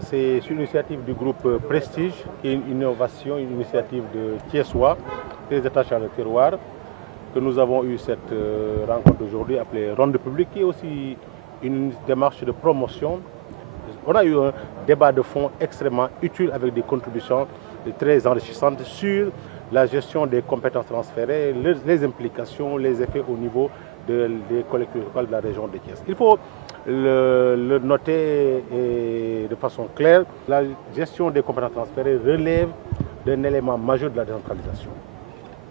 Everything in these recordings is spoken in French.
C'est une initiative du groupe Prestige, qui est une innovation, une initiative de Thiessois, très attachée à le terroir, que nous avons eu cette rencontre aujourd'hui appelée Ronde publique, qui est aussi une démarche de promotion. On a eu un débat de fond extrêmement utile avec des contributions très enrichissantes sur la gestion des compétences transférées, les implications, les effets au niveau des collectivités locales de la région de Thiès. Il faut le noter de façon claire, la gestion des compétences transférées relève d'un élément majeur de la décentralisation.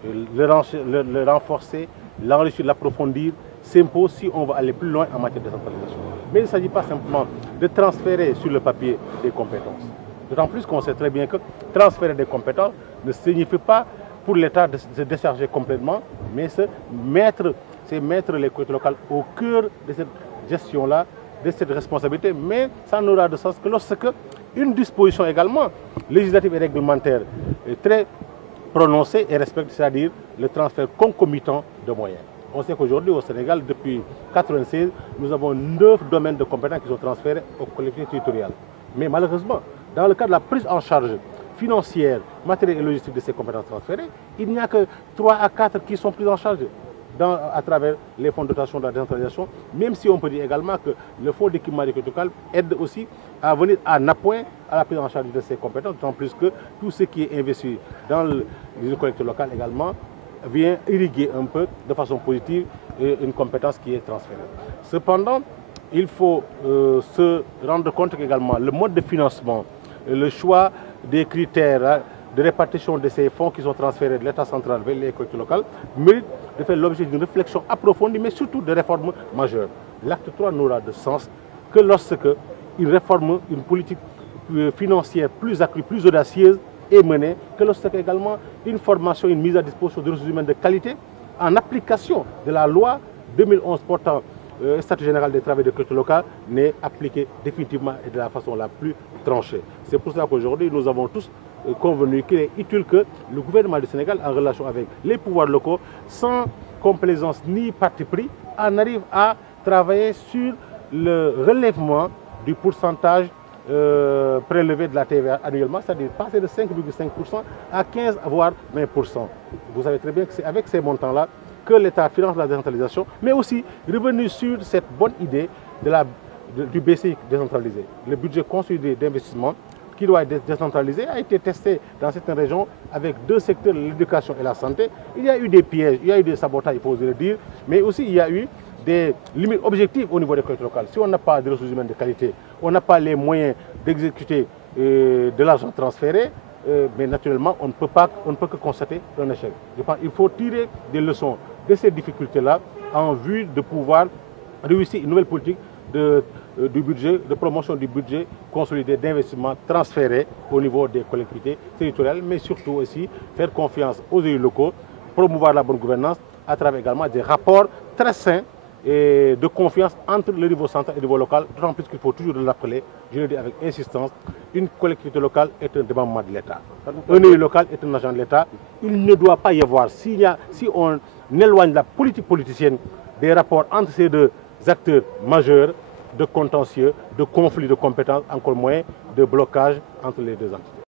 Le renforcer, l'enrichir, l'approfondir s'impose si on va aller plus loin en matière de décentralisation. Mais il ne s'agit pas simplement de transférer sur le papier des compétences. D'autant plus qu'on sait très bien que transférer des compétences ne signifie pas pour l'État de se décharger complètement, mais c'est mettre les collectivités locales au cœur de cette gestion-là, de cette responsabilité. Mais ça n'aura de sens que lorsque une disposition également législative et réglementaire est très prononcée et respectée, c'est-à-dire le transfert concomitant de moyens. On sait qu'aujourd'hui au Sénégal, depuis 1996, nous avons 9 domaines de compétences qui sont transférés aux collectivités territoriales. Mais malheureusement, dans le cadre de la prise en charge financière, matérielle et logistique de ces compétences transférées, il n'y a que 3 à 4 qui sont prises en charge à travers les fonds de dotation de la décentralisation, même si on peut dire également que le fonds d'équipement des collectivités locales aide aussi à venir en appoint à la prise en charge de ces compétences, d'autant plus que tout ce qui est investi dans les collectivités locales également vient irriguer un peu de façon positive une compétence qui est transférée. Cependant, il faut se rendre compte qu'également le mode de financement, le choix des critères de répartition de ces fonds qui sont transférés de l'État central vers les collectivités locales mérite de faire l'objet d'une réflexion approfondie, mais surtout de réformes majeures. L'acte 3 n'aura de sens que lorsque une réforme, une politique financière plus accrue, plus audacieuse est menée, que lorsque également une formation, une mise à disposition de ressources humaines de qualité en application de la loi 2011 portant statut général des travailleurs des collectivités locales n'est appliquée définitivement et de la façon la plus tranchée. C'est pour cela qu'aujourd'hui, nous avons tous convenu qu'il est utile que le gouvernement du Sénégal, en relation avec les pouvoirs locaux, sans complaisance ni parti pris, en arrive à travailler sur le relèvement du pourcentage prélevé de la TVA annuellement, c'est-à-dire passer de 5,5% à 15 voire 20%. Vous savez très bien que c'est avec ces montants-là que l'État finance la décentralisation, mais aussi revenir sur cette bonne idée du BCI décentralisé. Le budget consolidé d'investissement qui doit être décentralisé a été testé dans certaines régions avec 2 secteurs, l'éducation et la santé. Il y a eu des pièges, il y a eu des sabotages, il faut oser le dire, mais aussi il y a eu des limites objectives au niveau des collectivités locales. Si on n'a pas de ressources humaines de qualité, on n'a pas les moyens d'exécuter de l'argent transféré, mais naturellement, on ne peut que constater un échec. Je pense qu'il faut tirer des leçons de ces difficultés-là en vue de pouvoir réussir une nouvelle politique du budget, de promotion du budget consolidé d'investissement transféré au niveau des collectivités territoriales, mais surtout aussi faire confiance aux élus locaux, promouvoir la bonne gouvernance à travers également des rapports très sains et de confiance entre le niveau central et le niveau local, d'autant plus qu'il faut toujours le rappeler, je le dis avec insistance, une collectivité locale est un démembrement de l'État. Un élu local est un agent de l'État. Il ne doit pas y avoir, si on éloigne la politique politicienne des rapports entre ces 2 acteurs majeurs, de contentieux, de conflits de compétences, encore moins de blocage entre les 2 entités.